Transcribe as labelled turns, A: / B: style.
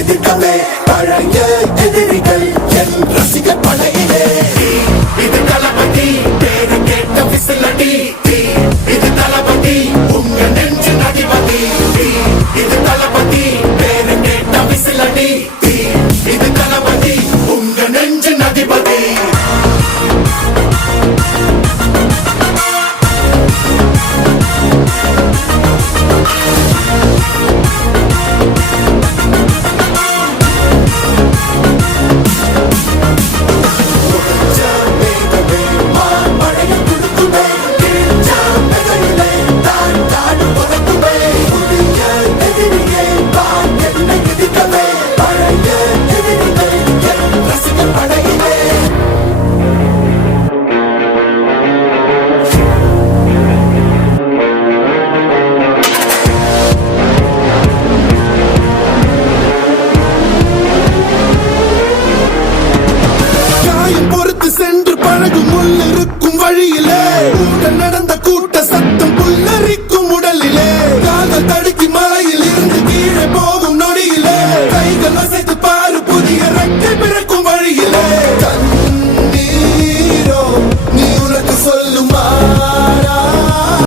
A: எதிர்கலை பழைய எதிரிகள் என் ரசிக பழகிலே இது தளபதி பேரு கேட்ட விசிலடி. இது தளபதி உங்க நெஞ்சு நடிபதி. இது தளபதி பேரு கேட்ட விசிலடி. இது தளபதி காயம் பொறுத்து சென்று பழகும் முன்னிருக்கும் வழியிலே. நடந்த